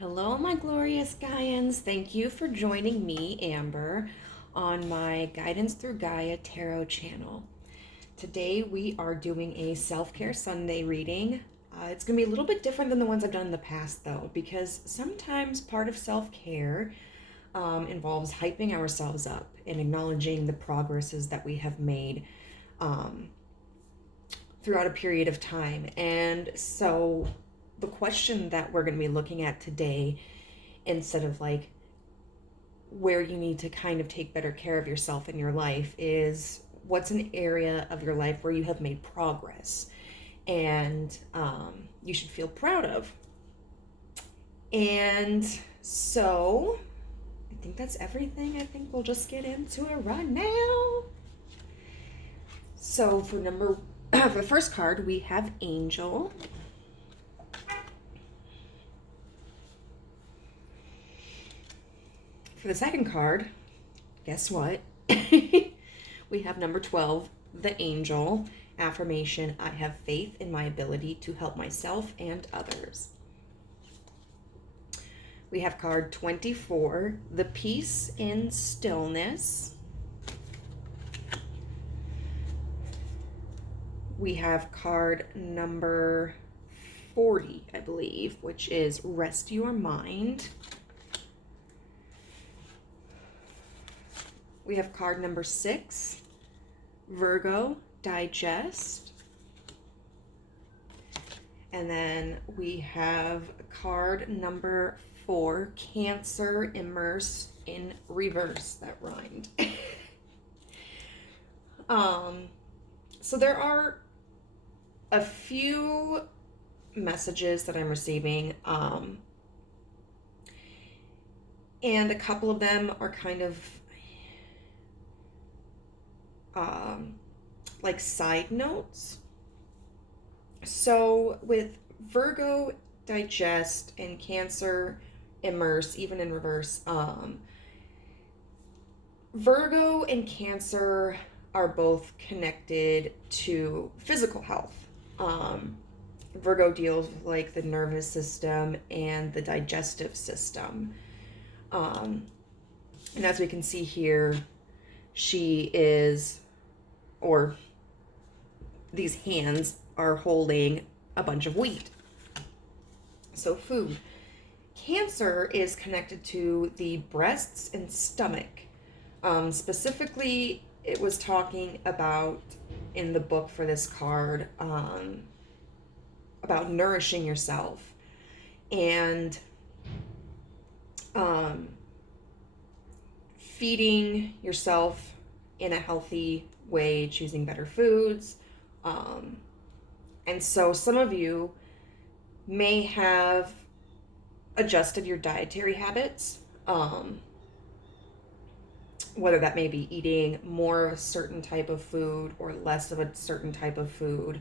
Hello, my glorious Gaians. Thank you for joining me, Amber, on my Guidance Through Gaia Tarot channel. Today we are doing a self-care Sunday reading. It's going to be a little bit different than the ones I've done in the past, though, because sometimes part of self-care involves hyping ourselves up and acknowledging the progresses that we have made throughout a period of time. And so the question that we're going to be looking at today, instead of like where you need to kind of take better care of yourself in your life, is what's an area of your life where you have made progress and you should feel proud of. And so I think that's everything. I think we'll just get into it right now. So for the first card, we have Angel. For the second card, guess what? We have number 12, the Angel. Affirmation: I have faith in my ability to help myself and others. We have card 24, the Peace in Stillness. We have card number 40, I believe, which is Rest Your Mind. We have card number 6, Virgo, Digest. And then we have card number 4, Cancer, Immerse in Reverse. That rhymed. So there are a few messages that I'm receiving, and a couple of them are kind of like side notes. So with Virgo, Digest, and Cancer, Immerse, even in reverse, Virgo and Cancer are both connected to physical health. Virgo deals with like the nervous system and the digestive system. And as we can see here, she is, or these hands are holding a bunch of wheat. So food. Cancer is connected to the breasts and stomach. Specifically, it was talking about, in the book for this card, about nourishing yourself and feeding yourself in a healthy way, choosing better foods. And so some of you may have adjusted your dietary habits, whether that may be eating more of a certain type of food or less of a certain type of food,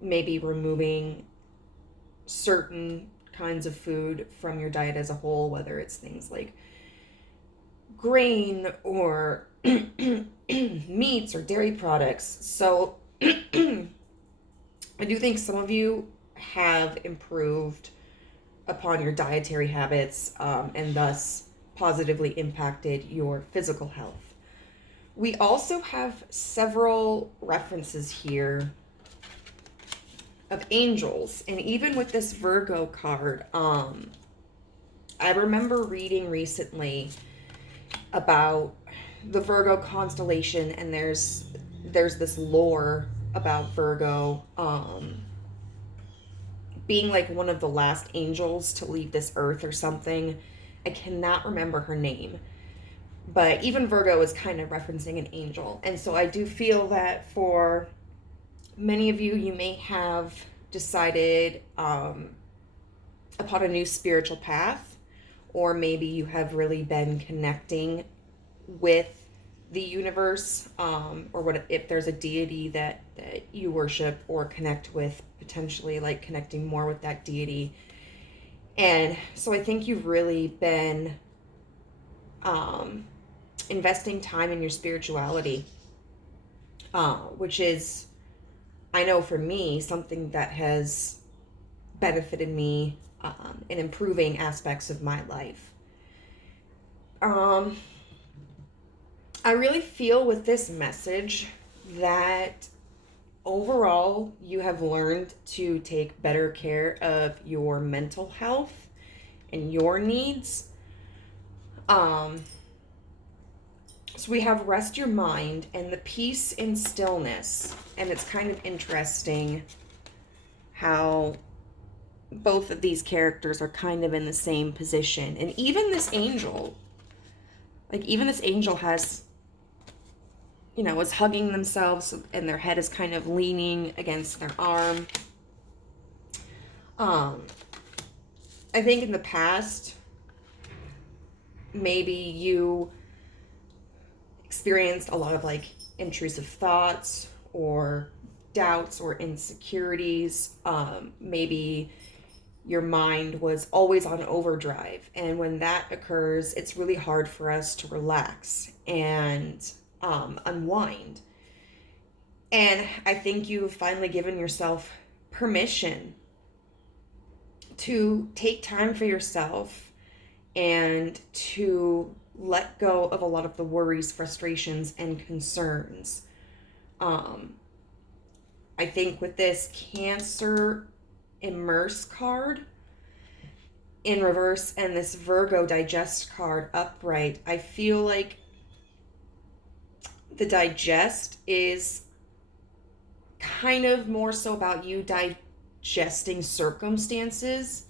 maybe removing certain kinds of food from your diet as a whole, whether it's things like grain or meats or dairy products. So I do think some of you have improved upon your dietary habits, and thus positively impacted your physical health. We also have several references here of angels, and even with this Virgo card, I remember reading recently about the Virgo constellation, and there's this lore about Virgo being like one of the last angels to leave this earth or something. I cannot remember her name, but even Virgo is kind of referencing an angel. And so I do feel that for many of you, you may have decided upon a new spiritual path, or maybe you have really been connecting with the universe, or what if there's a deity that you worship or connect with, potentially like connecting more with that deity. And so I think you've really been investing time in your spirituality, which is, I know for me, something that has benefited me in improving aspects of my life. I really feel with this message that overall you have learned to take better care of your mental health and your needs. So we have rest your mind and the peace and stillness. And it's kind of interesting how both of these characters are kind of in the same position. And even this angel, has, is hugging themselves and their head is kind of leaning against their arm. I think in the past, maybe you experienced a lot of like intrusive thoughts or doubts or insecurities. Maybe your mind was always on overdrive. And when that occurs, it's really hard for us to relax and unwind. And I think you've finally given yourself permission to take time for yourself and to let go of a lot of the worries, frustrations, and concerns. I think with this Cancer Immerse card in reverse and this Virgo Digest card upright, I feel like the digest is kind of more so about you digesting circumstances,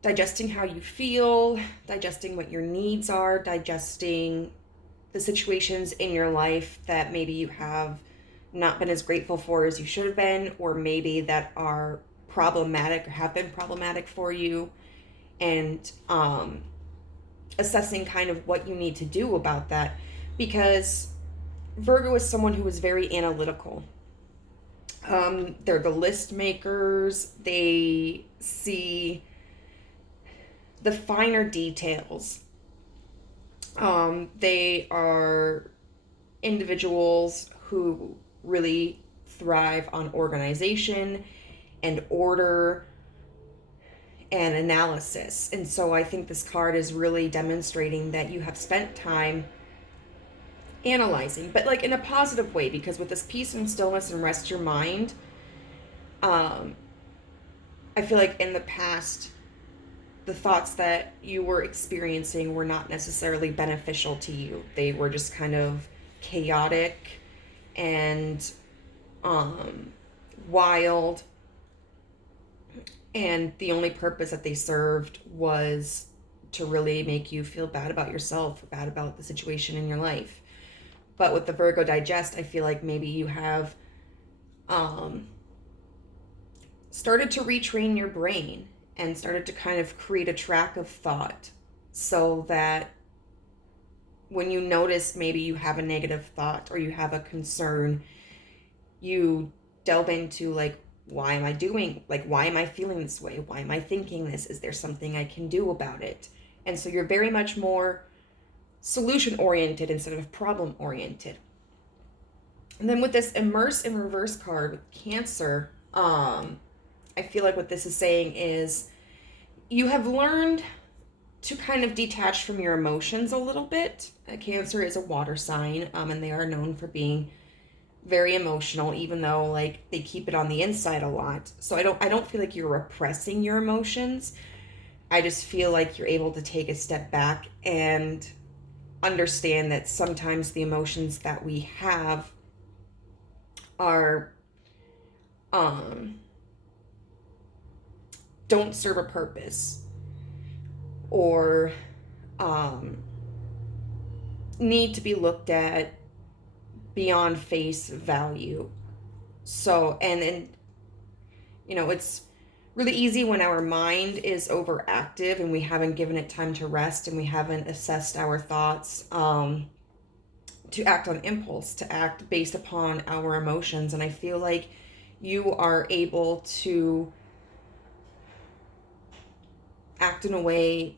digesting how you feel, digesting what your needs are, digesting the situations in your life that maybe you have not been as grateful for as you should have been, or maybe that are problematic or have been problematic for you, and assessing kind of what you need to do about that. Because Virgo is someone who is very analytical. They're the list makers. They see the finer details. They are individuals who really thrive on organization and order and analysis. And so I think this card is really demonstrating that you have spent time analyzing, but like in a positive way, because with this peace and stillness and rest your mind, I feel like in the past, the thoughts that you were experiencing were not necessarily beneficial to you. They were just kind of chaotic and wild. And the only purpose that they served was to really make you feel bad about yourself or bad about the situation in your life. But with the Virgo Digest, I feel like maybe you have started to retrain your brain and started to kind of create a track of thought, so that when you notice maybe you have a negative thought or you have a concern, you delve into like, why am I feeling this way? Why am I thinking this? Is there something I can do about it? And so you're very much more solution oriented instead of problem oriented. And then with this Immerse in reverse card with Cancer, I feel like what this is saying is you have learned to kind of detach from your emotions a little bit. Cancer is a water sign, and they are known for being very emotional, even though like they keep it on the inside a lot. So I don't feel like you're repressing your emotions. I just feel like you're able to take a step back and understand that sometimes the emotions that we have are don't serve a purpose, or need to be looked at beyond face value. So, and it's really easy when our mind is overactive and we haven't given it time to rest and we haven't assessed our thoughts, to act on impulse, to act based upon our emotions. And I feel like you are able to act in a way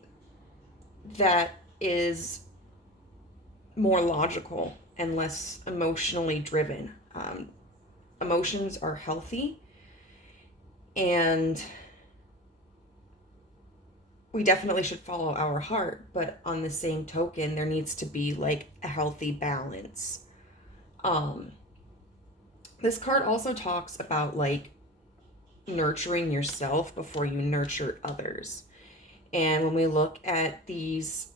that is more logical and less emotionally driven. Emotions are healthy, and we definitely should follow our heart, but on the same token, there needs to be like a healthy balance. This card also talks about like nurturing yourself before you nurture others. And when we look at these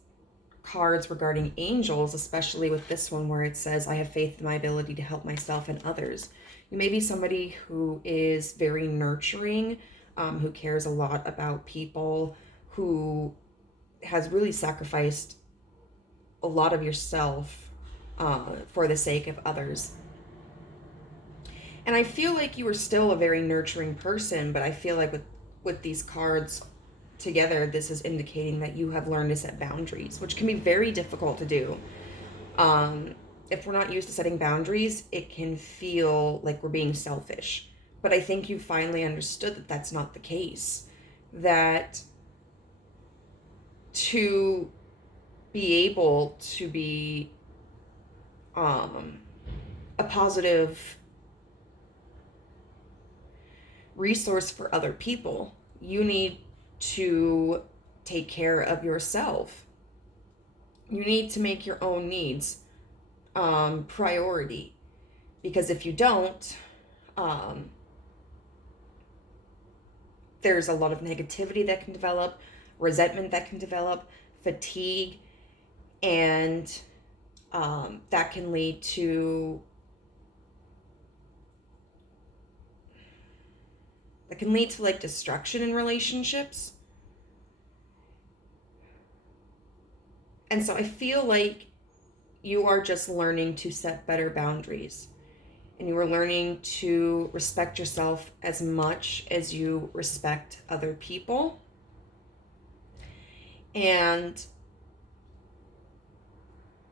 cards regarding angels, especially with this one where it says, I have faith in my ability to help myself and others. You may be somebody who is very nurturing, who cares a lot about people, who has really sacrificed a lot of yourself for the sake of others. And I feel like you are still a very nurturing person, but I feel like with these cards together, this is indicating that you have learned to set boundaries, which can be very difficult to do. If we're not used to setting boundaries, it can feel like we're being selfish. But I think you finally understood that that's not the case. That to be able to be a positive resource for other people, you need to take care of yourself. You need to make your own needs priority, because if you don't, there's a lot of negativity that can develop, resentment that can develop, fatigue, and that can lead to like destruction in relationships. And so I feel like you are just learning to set better boundaries, and you are learning to respect yourself as much as you respect other people. And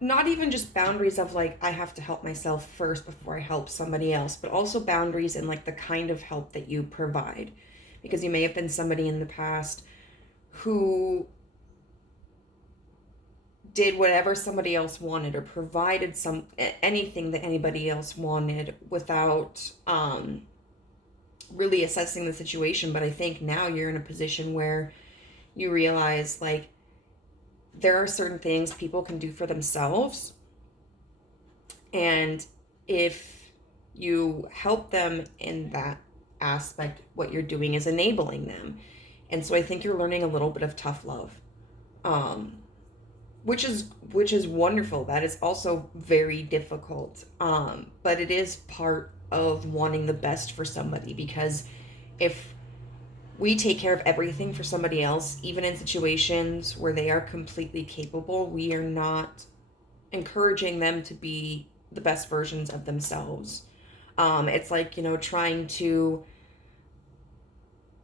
not even just boundaries of like, I have to help myself first before I help somebody else, but also boundaries in like the kind of help that you provide. Because you may have been somebody in the past who did whatever somebody else wanted, or provided anything that anybody else wanted without really assessing the situation. But I think now you're in a position where you realize like there are certain things people can do for themselves, and if you help them in that aspect, what you're doing is enabling them. And so I think you're learning a little bit of tough love, which is wonderful. That is also very difficult, but it is part of wanting the best for somebody, because if we take care of everything for somebody else, even in situations where they are completely capable, we are not encouraging them to be the best versions of themselves. It's like, trying to,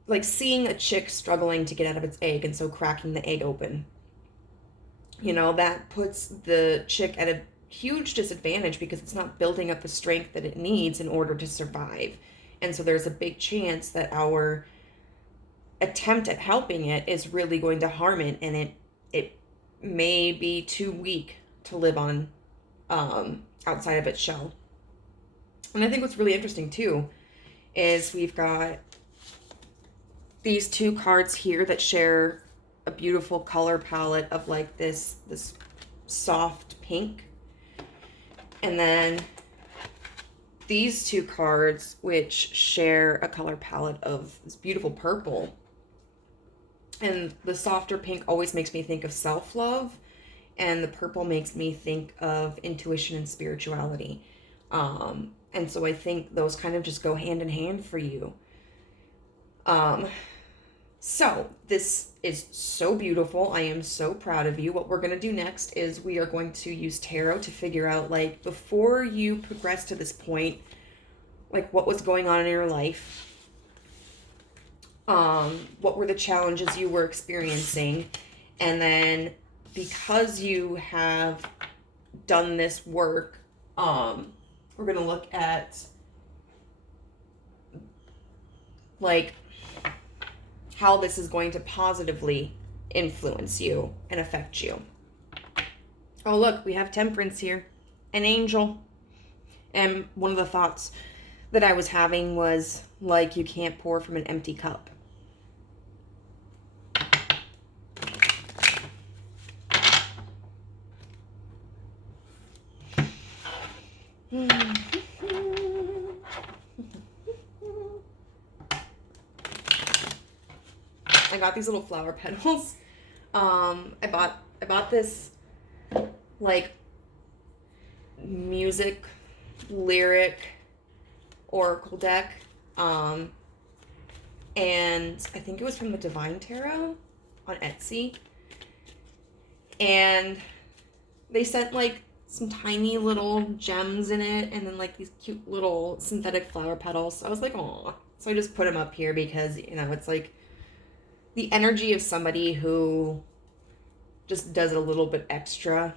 like seeing a chick struggling to get out of its egg, and so cracking the egg open. That puts the chick at a huge disadvantage, because it's not building up the strength that it needs in order to survive. And so there's a big chance that our attempt at helping it is really going to harm it, and it may be too weak to live on outside of its shell. And I think what's really interesting too is we've got these two cards here that share a beautiful color palette of like this soft pink, and then these two cards which share a color palette of this beautiful purple. And the softer pink always makes me think of self-love, and the purple makes me think of intuition and spirituality. And so I think those kind of just go hand in hand for you. So this is so beautiful. I am so proud of you. What we're going to do next is we are going to use tarot to figure out, like, before you progress to this point, like, what was going on in your life? What were the challenges you were experiencing? And then because you have done this work, we're going to look at like how this is going to positively influence you and affect you. Oh, look, we have Temperance here, an angel. And one of the thoughts that I was having was like, you can't pour from an empty cup. I got these little flower petals. I bought this like music lyric oracle deck. And I think it was from the Divine Tarot on Etsy. And they sent like some tiny little gems in it, and then like these cute little synthetic flower petals. So I was like, aw. So I just put them up here because, you know, it's like the energy of somebody who just does it a little bit extra.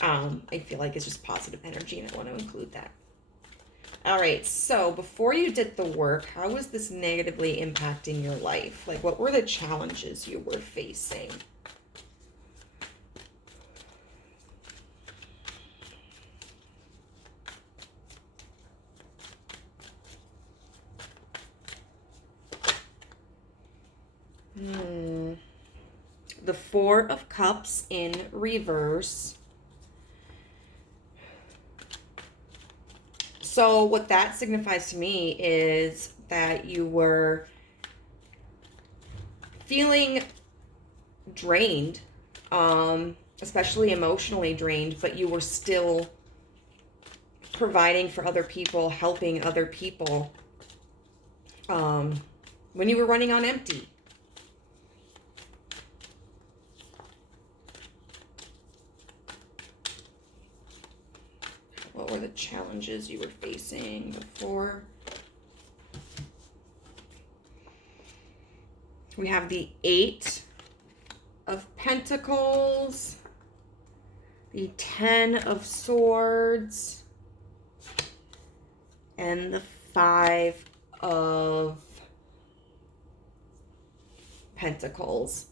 I feel like it's just positive energy, and I want to include that. All right, so before you did the work, how was this negatively impacting your life? Like, what were the challenges you were facing? The Four of Cups in reverse. So what that signifies to me is that you were feeling drained, especially emotionally drained, but you were still providing for other people, helping other people, when you were running on empty. What were the challenges you were facing before? We have the Eight of Pentacles, the Ten of Swords, and the Five of Pentacles.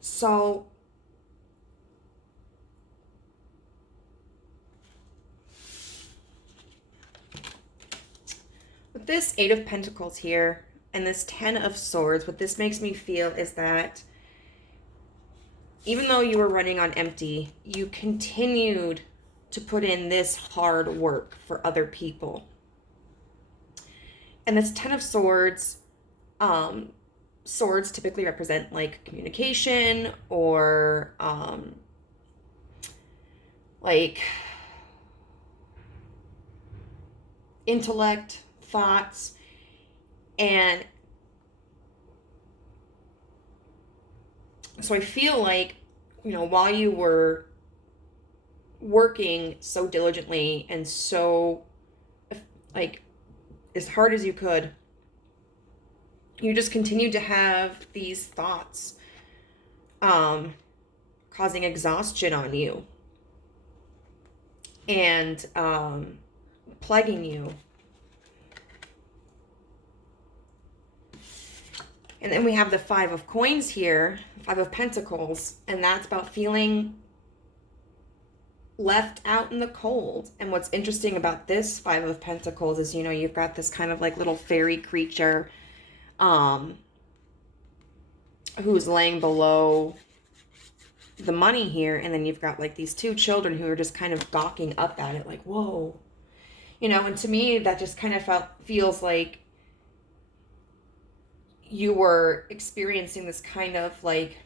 So with this Eight of Pentacles here and this Ten of Swords, what this makes me feel is that even though you were running on empty, you continued to put in this hard work for other people. And this Ten of Swords, swords typically represent like communication or like intellect, thoughts, and so I feel like, you know, while you were working so diligently and so like as hard as you could, you just continued to have these thoughts causing exhaustion on you and plaguing you. And then we have the Five of Coins here, Five of Pentacles, and that's about feeling left out in the cold. And what's interesting about this Five of Pentacles is, you know, you've got this kind of like little fairy creature who's laying below the money here, and then you've got like these two children who are just kind of gawking up at it like, whoa, you know. And to me that just kind of feels like you were experiencing this kind of like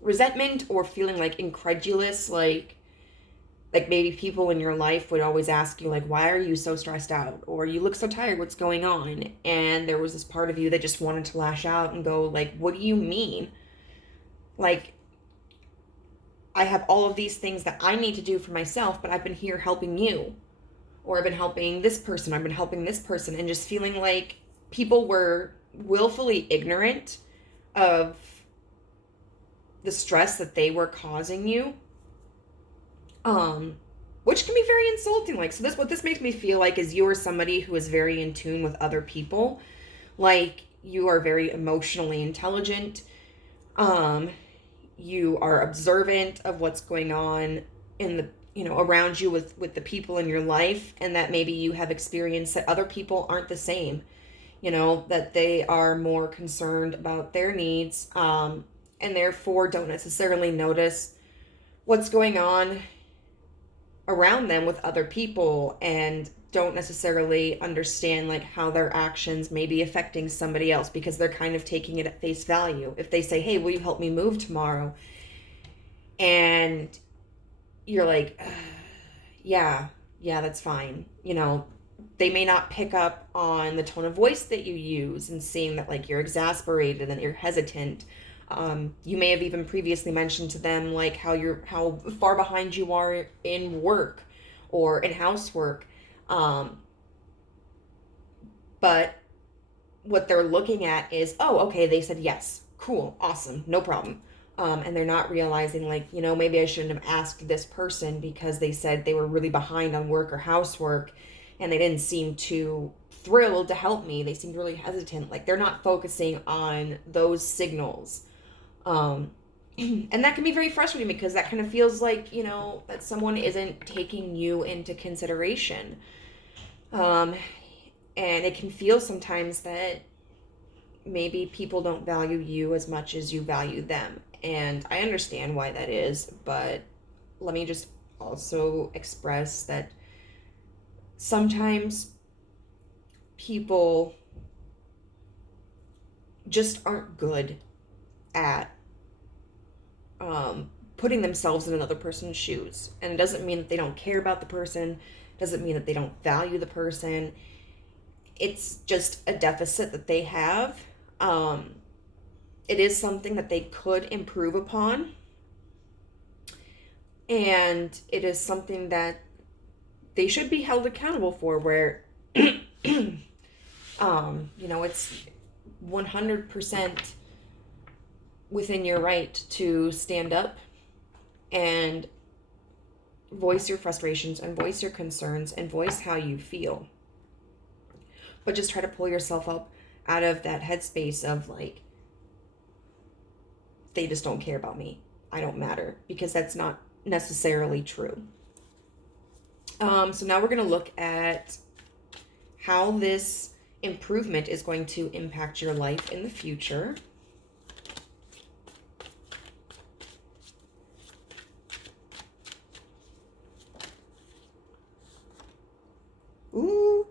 resentment or feeling like incredulous, like maybe people in your life would always ask you like, why are you so stressed out, or you look so tired, what's going on? And there was this part of you that just wanted to lash out and go like, what do you mean? Like, I have all of these things that I need to do for myself, but I've been here helping you, or I've been helping this person, I've been helping this person, and just feeling like people were willfully ignorant of the stress that they were causing you, which can be very insulting. Like, so what this makes me feel like is you are somebody who is very in tune with other people. Like, you are very emotionally intelligent. You are observant of what's going on in the, you know, around you with the people in your life, and that maybe you have experienced that other people aren't the same, you know, that they are more concerned about their needs, and therefore don't necessarily notice what's going on around them with other people, and don't necessarily understand like how their actions may be affecting somebody else, because they're kind of taking it at face value. If they say, hey, will you help me move tomorrow? And you're like, yeah, that's fine. You know, they may not pick up on the tone of voice that you use and seeing that like you're exasperated and you're hesitant. You may have even previously mentioned to them like how far behind you are in work or in housework. But what they're looking at is, oh, okay, they said yes. Cool. Awesome. No problem. And they're not realizing like, you know, maybe I shouldn't have asked this person because they said they were really behind on work or housework and they didn't seem too thrilled to help me. They seemed really hesitant. Like they're not focusing on those signals. And that can be very frustrating because that kind of feels like, you know, that someone isn't taking you into consideration. And it can feel sometimes that maybe people don't value you as much as you value them. And I understand why that is, but let me just also express that sometimes people just aren't good at putting themselves in another person's shoes. And it doesn't mean that they don't care about the person, it doesn't mean that they don't value the person. It's just a deficit that they have. It is something that they could improve upon. And it is something that they should be held accountable for, where, you know, it's 100% within your right to stand up and voice your frustrations and voice your concerns and voice how you feel. But just try to pull yourself up out of that headspace of like, they just don't care about me, I don't matter, because that's not necessarily true. So now we're going to look at how this improvement is going to impact your life in the future. Ooh.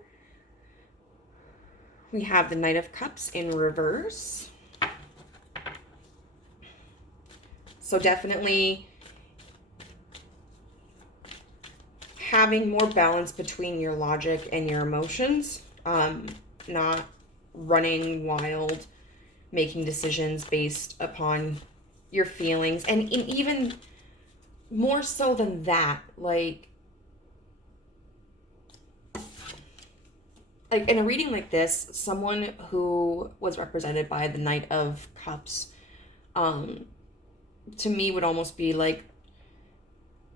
We have the Knight of Cups in reverse. So definitely having more balance between your logic and your emotions. Not running wild, making decisions based upon your feelings. And even more so than that, like in a reading like this, someone who was represented by the Knight of Cups, to me would almost be like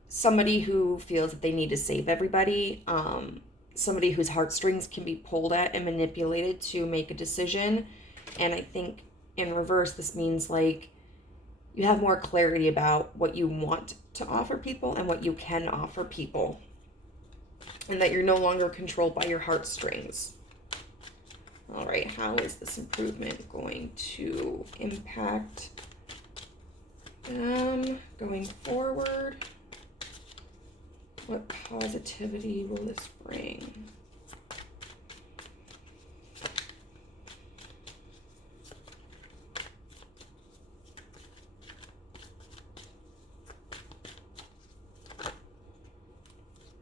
somebody who feels that they need to save everybody, somebody whose heartstrings can be pulled at and manipulated to make a decision. And I think in reverse, this means like you have more clarity about what you want to offer people and what you can offer people, and that you're no longer controlled by your heartstrings. All right, how is this improvement going to impact them going forward? What positivity will this bring?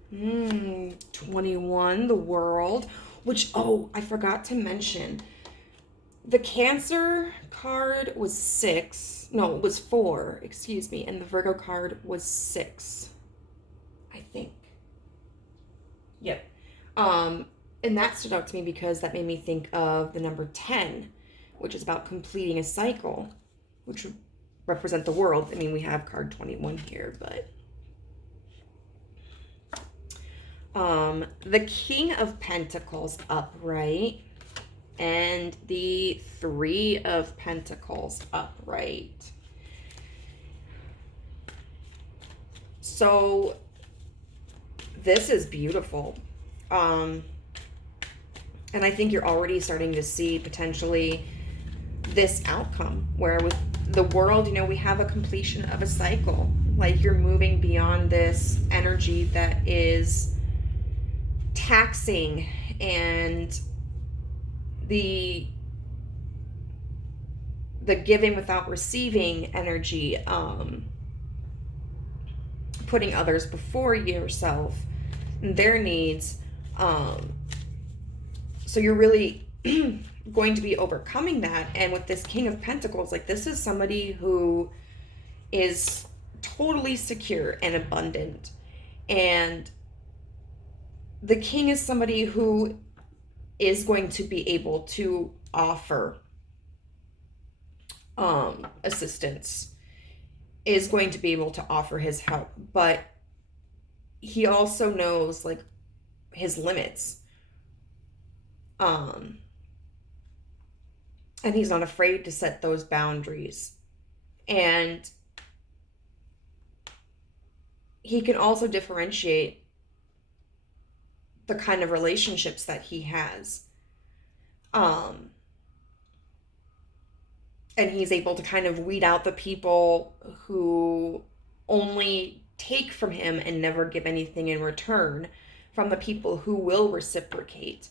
Hmm, 21, the World, which, oh, I forgot to mention. The Cancer card was 6. No, it was 4, excuse me. And the Virgo card was 6, I think. Yep. And that stood out to me because that made me think of the number 10, which is about completing a cycle, which would represent the world. I mean, we have card 21 here, but the King of Pentacles upright and the 3 of Pentacles upright. So this is beautiful. And I think you're already starting to see potentially this outcome, where with the world, you know, we have a completion of a cycle. Like, you're moving beyond this energy that is taxing, and the giving without receiving energy, putting others before yourself and their needs. So you're really going to be overcoming that. And with this King of Pentacles, like, this is somebody who is totally secure and abundant. And the King is somebody who is going to be able to offer assistance, is going to be able to offer his help, but he also knows, like, his limits. And he's not afraid to set those boundaries. And he can also differentiate the kind of relationships that he has. And he's able to kind of weed out the people who only take from him and never give anything in return, from the people who will reciprocate.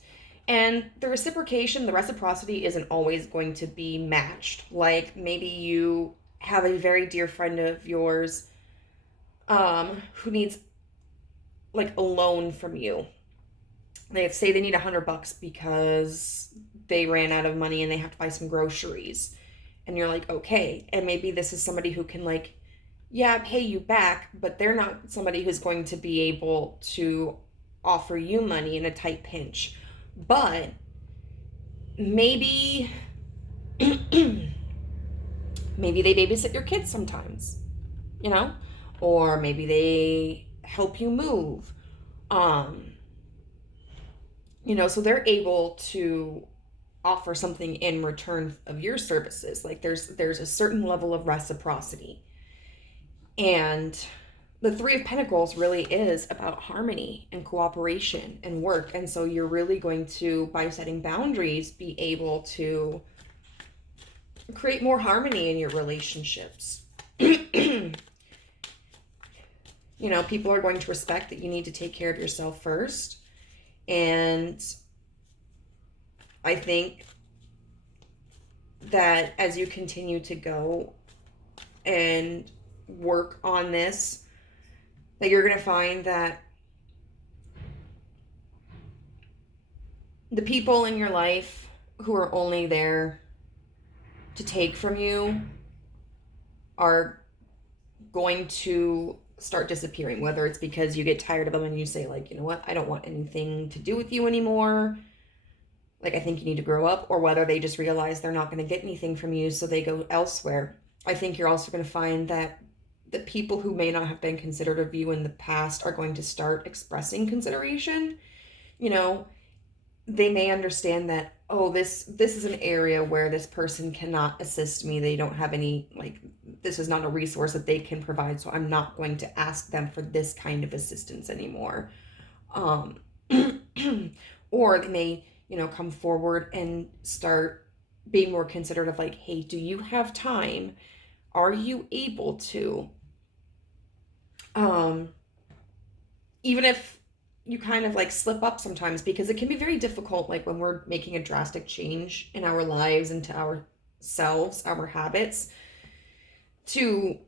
And the reciprocity isn't always going to be matched. Like, maybe you have a very dear friend of yours who needs, like, a loan from you. They say they need $100 because they ran out of money and they have to buy some groceries. And you're like, okay. And maybe this is somebody who can, like, yeah, pay you back, but they're not somebody who's going to be able to offer you money in a tight pinch. But maybe maybe they babysit your kids sometimes, you know, or maybe they help you move, you know, so they're able to offer something in return of your services. Like, there's a certain level of reciprocity. And the Three of Pentacles really is about harmony and cooperation and work. And so you're really going to, by setting boundaries, be able to create more harmony in your relationships. You know, people are going to respect that you need to take care of yourself first. And I think that as you continue to go and work on this, that you're going to find that the people in your life who are only there to take from you are going to start disappearing, whether it's because you get tired of them and you say, like, you know what, I don't want anything to do with you anymore. Like, I think you need to grow up, or whether they just realize they're not going to get anything from you, so they go elsewhere. I think you're also going to find that the people who may not have been considerate of you in the past are going to start expressing consideration. You know, they may understand that, oh, this is an area where this person cannot assist me. They don't have any, like, this is not a resource that they can provide, so I'm not going to ask them for this kind of assistance anymore. Or they may, you know, come forward and start being more considerate of, like, hey, do you have time? Are you able to? Even if you kind of, like, slip up sometimes, because it can be very difficult, like, when we're making a drastic change in our lives and to ourselves, our habits, to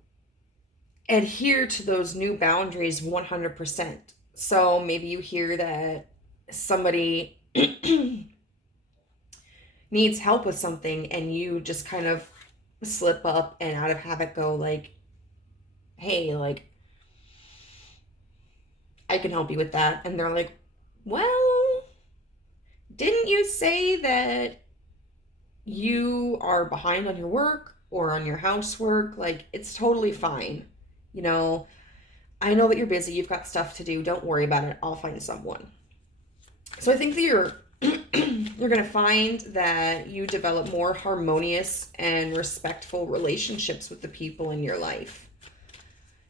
adhere to those new boundaries 100%. So maybe you hear that somebody needs help with something and you just kind of slip up and out of habit go, like, hey, like, I can help you with that. And they're like, well, didn't you say that you are behind on your work or on your housework? Like, it's totally fine. You know, I know that you're busy. You've got stuff to do. Don't worry about it. I'll find someone. So I think that you're going to find that you develop more harmonious and respectful relationships with the people in your life.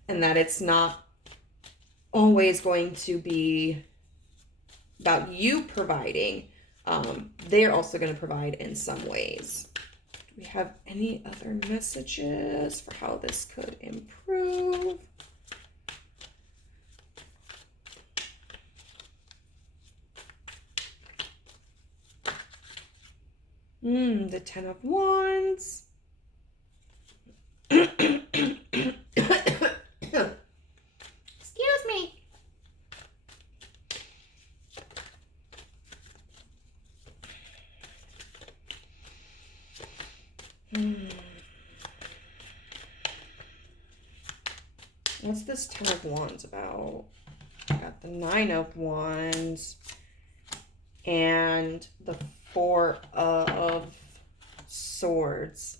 And that it's not always going to be about you providing. They're also going to provide in some ways. Do we have any other messages for how this could improve? The Ten of Wands. Excuse me. What's this Ten of Wands about? I got the Nine of Wands and the Four of Swords.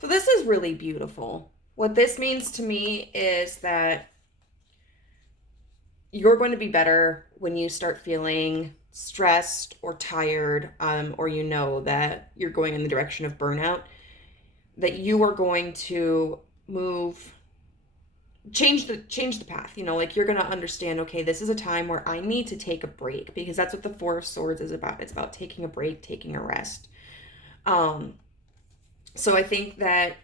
So this is really beautiful. What this means to me is that you're going to be better when you start feeling stressed or tired, or you know that you're going in the direction of burnout, that you are going to change the path. You know, like you're going to understand, okay, this is a time where I need to take a break, because that's what the Four of Swords is about. It's about taking a break, taking a rest. So I think that,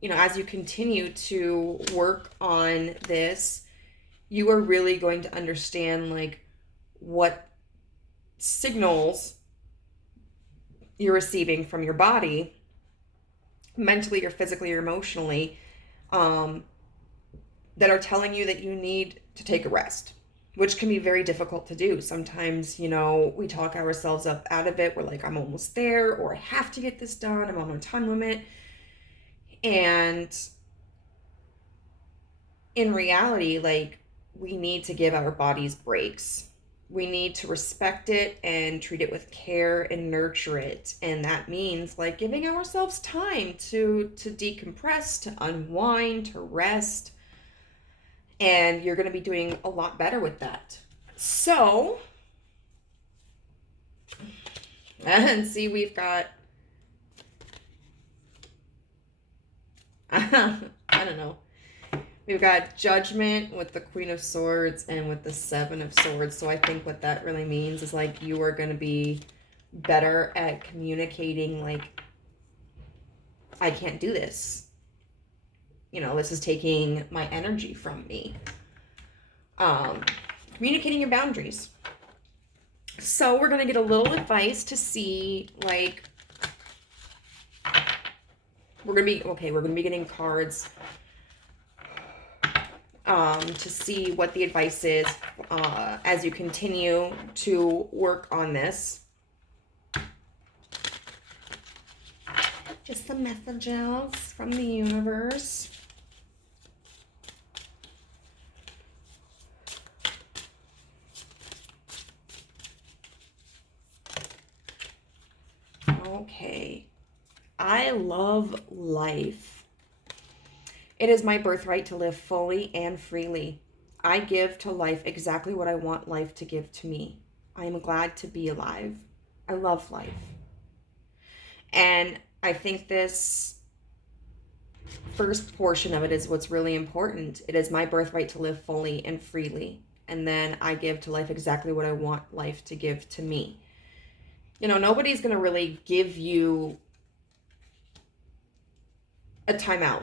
you know, as you continue to work on this, you are really going to understand like what signals you're receiving from your body, mentally or physically or emotionally, that are telling you that you need to take a rest, which can be very difficult to do. Sometimes, you know, we talk ourselves up out of it. We're like, I'm almost there, or I have to get this done. I'm on a time limit. And in reality, like, we need to give our bodies breaks. We need to respect it and treat it with care and nurture it. And that means like giving ourselves time to decompress, to unwind, to rest. And you're going to be doing a lot better with that. So, and see, we've got, I don't know. We've got Judgment with the Queen of Swords and with the Seven of Swords. So I think what that really means is like you are going to be better at communicating like, I can't do this. You know, this is taking my energy from me. Communicating your boundaries. So we're going to get a little advice to see like, we're going to be getting cards to see what the advice is as you continue to work on this. Just some messages from the universe. Okay. I love life. It is my birthright to live fully and freely. I give to life exactly what I want life to give to me. I am glad to be alive. I love life. And I think this first portion of it is what's really important. It is my birthright to live fully and freely. And then I give to life exactly what I want life to give to me. You know, nobody's going to really give you a timeout.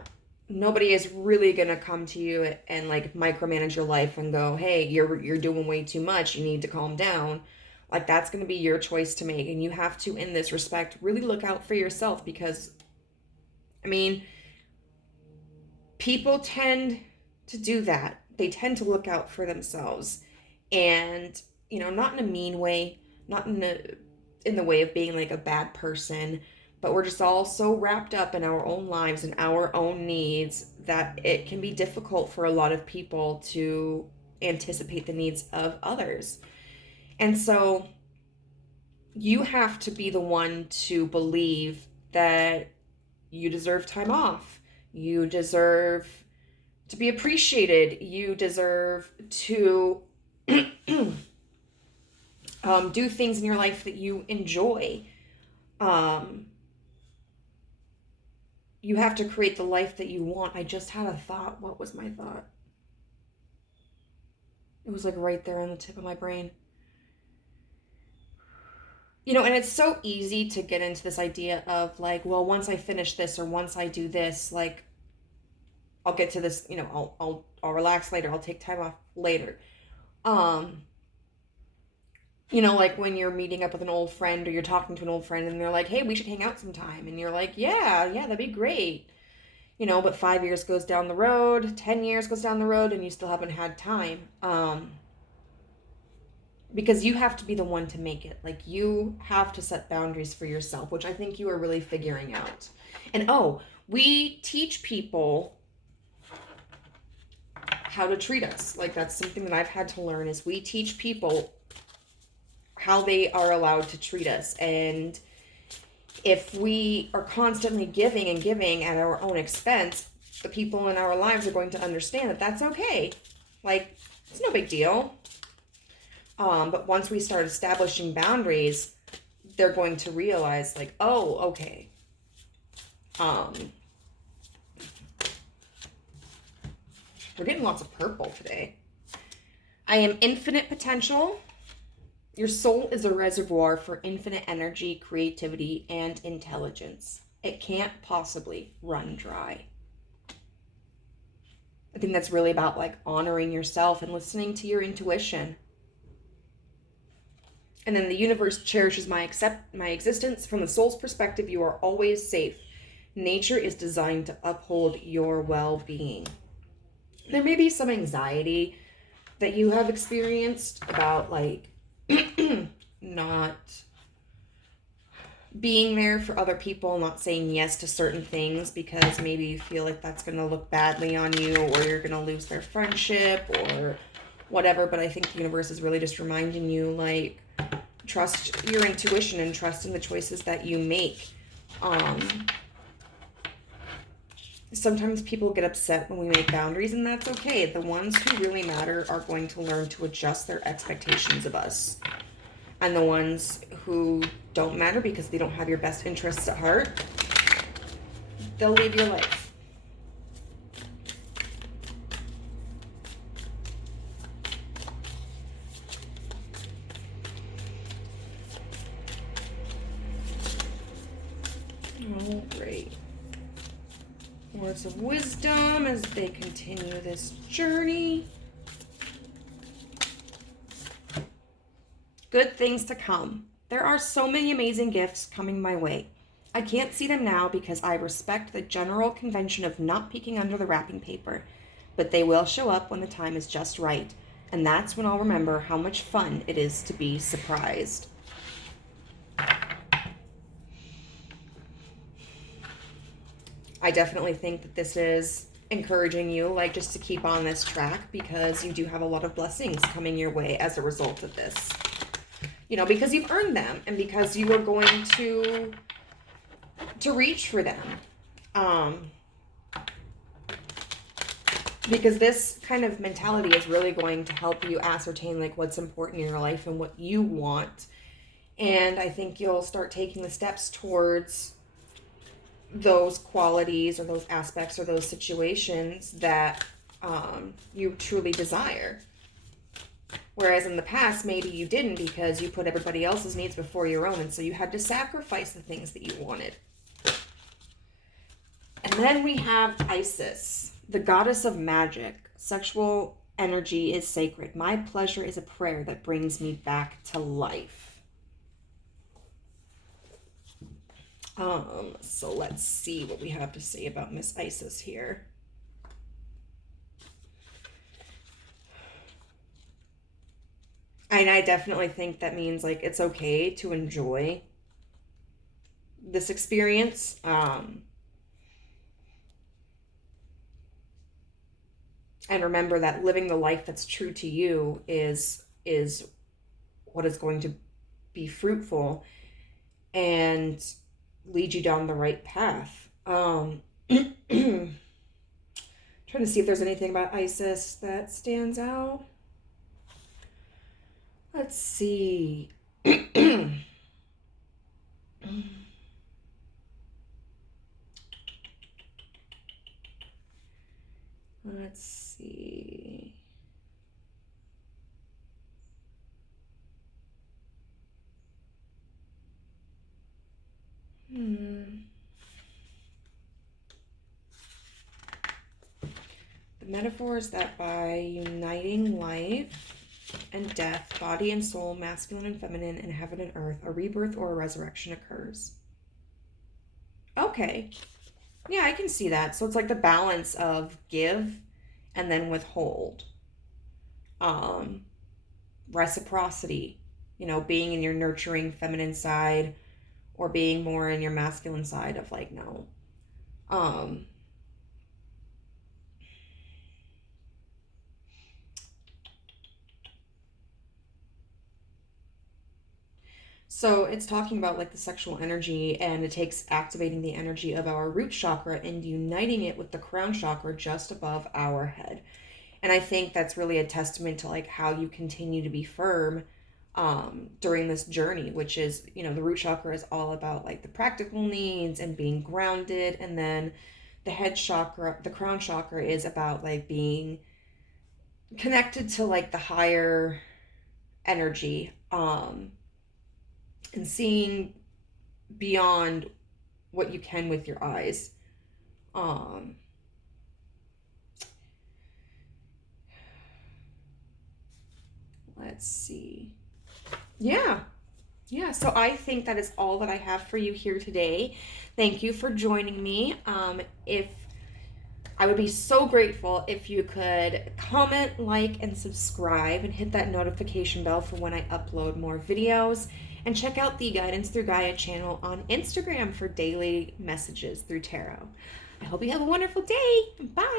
Nobody is really going to come to you and like micromanage your life and go, hey, you're doing way too much. You need to calm down. Like that's going to be your choice to make. And you have to, in this respect, really look out for yourself because, I mean, people tend to do that. They tend to look out for themselves and, you know, not in a mean way, not in the way of being like a bad person, but we're just all so wrapped up in our own lives and our own needs that it can be difficult for a lot of people to anticipate the needs of others. And so you have to be the one to believe that you deserve time off. You deserve to be appreciated. You deserve to do things in your life that you enjoy. You have to create the life that you want. I just had a thought. What was my thought? It was like right there on the tip of my brain. and it's so easy to get into this idea of like, well, once I finish this or once I do this, like, I'll get to this, I'll relax later, I'll take time off later. Um, like when you're meeting up with an old friend or you're talking to an old friend and they're like, hey, we should hang out sometime. And you're like, yeah, that'd be great. But 5 years goes down the road, 10 years goes down the road, and you still haven't had time. Because you have to be the one to make it. Like, you have to set boundaries for yourself, which I think you are really figuring out. And we teach people how to treat us. Like, that's something that I've had to learn, is we teach people how they are allowed to treat us. And if we are constantly giving and giving at our own expense, the people in our lives are going to understand that that's okay. Like, it's no big deal. But once we start establishing boundaries, they're going to realize, like, oh, okay. We're getting lots of purple today. I am infinite potential. Your soul is a reservoir for infinite energy, creativity, and intelligence. It can't possibly run dry. I think that's really about like honoring yourself and listening to your intuition. And then the universe cherishes my existence. From the soul's perspective, you are always safe. Nature is designed to uphold your well-being. There may be some anxiety that you have experienced about like not being there for other people, not saying yes to certain things because maybe you feel like that's going to look badly on you, or you're going to lose their friendship or whatever. But I think the universe is really just reminding you, like, trust your intuition and trust in the choices that you make. Sometimes people get upset when we make boundaries, and that's okay. The ones who really matter are going to learn to adjust their expectations of us. And the ones who don't matter because they don't have your best interests at heart, they'll leave your life. Oh, great. Words of wisdom as they continue this journey. Good things to come. There are so many amazing gifts coming my way. I can't see them now because I respect the general convention of not peeking under the wrapping paper, but they will show up when the time is just right, and that's when I'll remember how much fun it is to be surprised. I definitely think that this is encouraging you, like, just to keep on this track, because you do have a lot of blessings coming your way as a result of this. Because you've earned them, and because you are going to reach for them. Because this kind of mentality is really going to help you ascertain, like, what's important in your life and what you want. And I think you'll start taking the steps towards those qualities or those aspects or those situations that you truly desire. Whereas in the past, maybe you didn't, because you put everybody else's needs before your own, and so you had to sacrifice the things that you wanted. And then we have Isis, the goddess of magic. Sexual energy is sacred. My pleasure is a prayer that brings me back to life. So let's see what we have to say about Miss Isis here. And I definitely think that means, like, it's okay to enjoy this experience. And remember that living the life that's true to you is what is going to be fruitful and lead you down the right path. Trying to see if there's anything about Isis that stands out. Let's see. Let's see. The metaphor is that by uniting life and death, body and soul, masculine and feminine, and heaven and earth, a rebirth or a resurrection occurs. Okay. Yeah, I can see that. So it's like the balance of give and then withhold. Reciprocity, being in your nurturing feminine side or being more in your masculine side of like, no. So it's talking about like the sexual energy, and it takes activating the energy of our root chakra and uniting it with the crown chakra just above our head. And I think that's really a testament to like how you continue to be firm during this journey, which is, the root chakra is all about like the practical needs and being grounded. And then the head chakra, the crown chakra, is about like being connected to like the higher energy, and seeing beyond what you can with your eyes. Let's see. Yeah. So I think that is all that I have for you here today. Thank you for joining me. If I would be so grateful if you could comment, like, and subscribe, and hit that notification bell for when I upload more videos. And check out the Guidance Through Gaia channel on Instagram for daily messages through tarot. I hope you have a wonderful day. Bye.